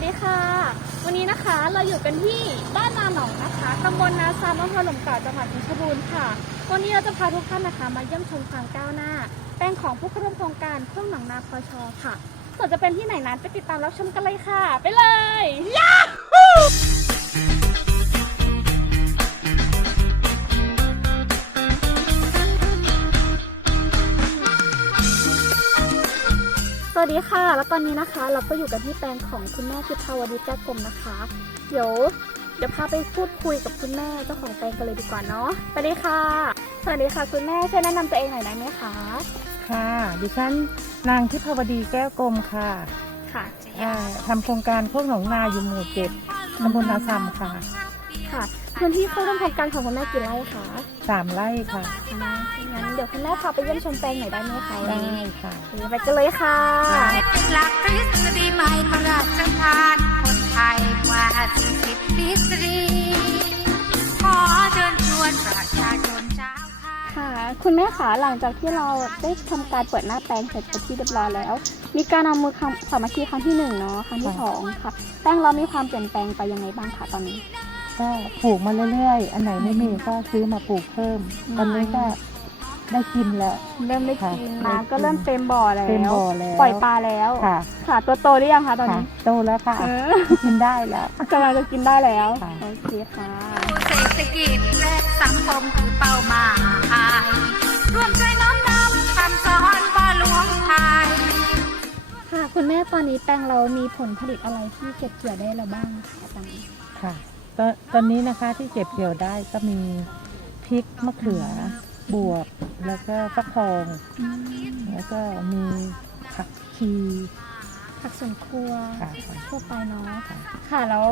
วัสดีค่ะ วันนี้นะคะเราอยู่กันที่บ้านนาหนองนะคะตำบลนาซามอำเภอหล่มเก่าจังหวัดเพชรบูรีค่ะ วันนี้เราจะพาทุกท่านนะคะ มาเยี่ยมชมความก้าวหน้า แปลงของผู้ร่วมโครงการเครื่องหนังนาคอชอค่ะ ส่วนจะเป็นที่ไหนนั้นไปติดตามรับชมกันเลยค่ะ ไปเลยย้าฮู้ วัสดีค่ะ แล้วตอนนี้นะคะ เราก็อยู่กันที่แปลงของคุณแม่ทิพาวดีแก้วกลมนะคะ เดี๋ยวเดี๋ยวพาไปพูดคุยกับคุณแม่เจ้าของแปลงกันเลยดีกว่าเนาะไปเลยค่ะ สวัสดีค่ะ คุณแม่ช่วยแนะนำตัวเองหน่อยได้ไหมคะค่ะ ดิฉันนางทิพวดีแก้วกลมค่ะค่ะ อ่าทำโครงการโคกหนองนาอยู่หมู่เจ็ดตำบลนาซำค่ะ ค่ะ พื้นที่เข้าร่วมโครงการของคุณแม่กี่ไร่คะสามไร่ค่ะนะงั้นเดี๋ยวคุณแม่พาไปเยี่ยมชมแปลงหน่อยได้ไหมคะวันได้นี้ค่ะโอเคไปกันเลยค่ะเป็นหลักทฤษฎีใหม่พระราชทานคนไทยกว่า40ทฤษฎีขอเชิญชวนประชาชนชาวไทยค่ะคุณแม่คะหลังจากที่เราได้ทำการเปิดหน้าแปลงเสร็จเป็นที่เรียบร้อยแล้ว มีการเอามือคำสามัคคีครั้งที่หนึ่งเนาะครั้งที่สองค่ะแป้งเรามีความเปลี่ยนแปลงไปยังไงบ้างคะตอนนี้ ก็ปลูกมาเรื่อยๆ อันไหนไม่มีก็ซื้อมาปลูกเพิ่มอืมตอนนี้ก็ได้กินแล้ว เริ่มได้กินค่ะน้ำก็เริ่มเต็มบ่อแล้ว เต็มบ่อแล้วปล่อยปลาแล้วค่ะ ค่ะตัวโตหรือยังคะตอนค่ะนี้ โตแล้วค่ะ เออ กินได้แล้ว กำลังจะกินได้แล้ว ค่ะ โอเคค่ะ เศรษฐกิจและสังคมคือเป้าหมายร่วมใจน้อมนำคำสอนพ่อหลวงไทย ค่ะ คุณแม่ตอนนี้แปลงเรามีผลผลิตอะไรที่เก็บเกี่ยวได้แล้วบ้างคะตอนนี้ค่ะ ตอนตอนนี้นะคะที่เก็บเกี่ยวได้ก็มีพริกมะเขือบวบแล้วก็ฟักทอง แล้วก็มีผักชีผักสวนครัวค่ะทั่วไปเนาะค่ะค่ะแล้ว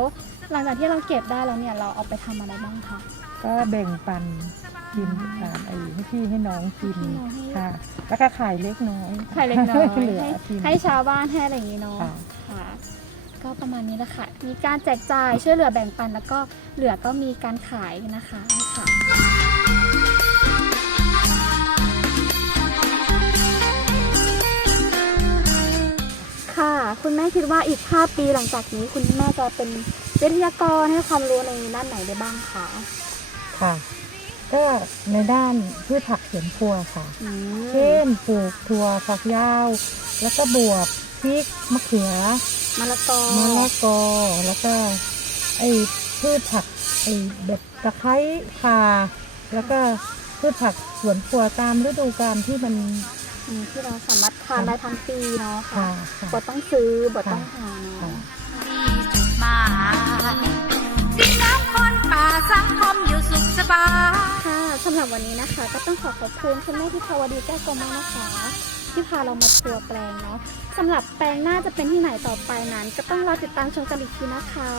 หลังจากที่เราเก็บได้แล้วเนี่ยเราเอาไปทำอะไรบ้างคะก็แบ่งปันกินตามไอ้ให้พี่ให้น้องกินให้น้องให้ค่ะ แล้วก็ขายเล็กน้อยใครเล็กน้อยเหลือให้กินให้ชาวบ้านให้อะไรอย่างนี้เนาะ ค่ะค่ะ ก็ประมาณนี้แหละค่ะ มีการแจกจ่ายช่วยเหลือแบ่งปัน แล้วก็เหลือก็มีการขายนะคะค่ะค่ะ คุณแม่คิดว่าอีก 5 ปีหลังจากนี้ คุณแม่จะเป็นวิทยากรให้ความรู้ในด้านไหนได้บ้างคะ ค่ะ ก็ในด้านพืชผักสวนครัวค่ะอืมเช่นปลูกถั่วฝักยาว แล้วก็บวบพริกมะเขือ มะละกอมะละกอแล้วก็ไอ้พืชผักไอ้แบบตะไคร้ข่าแล้วก็พืชผักสวนครัวตามฤดูกาลที่มัน อืมที่เราสามารถทานได้ทั้งปีเนาะค่ะ ค่ะค่ะบดต้องซื้อบดต้องหาค่ะเนาะที่จุดหมายดินน้ำคนป่าสังคมอยู่สุขสบาย ค่ะสำหรับวันนี้นะคะ ก็ต้องขอขอบคุณคุณแม่ที่ภาวดีแก้วกลมมากนะคะ ที่พาเรามาทัวร์แปลงเนาะสำหรับแปลงหน้าจะเป็นที่ไหนต่อไปนั้น ก็ต้องรอติดตามชมกันอีกทีนะคะ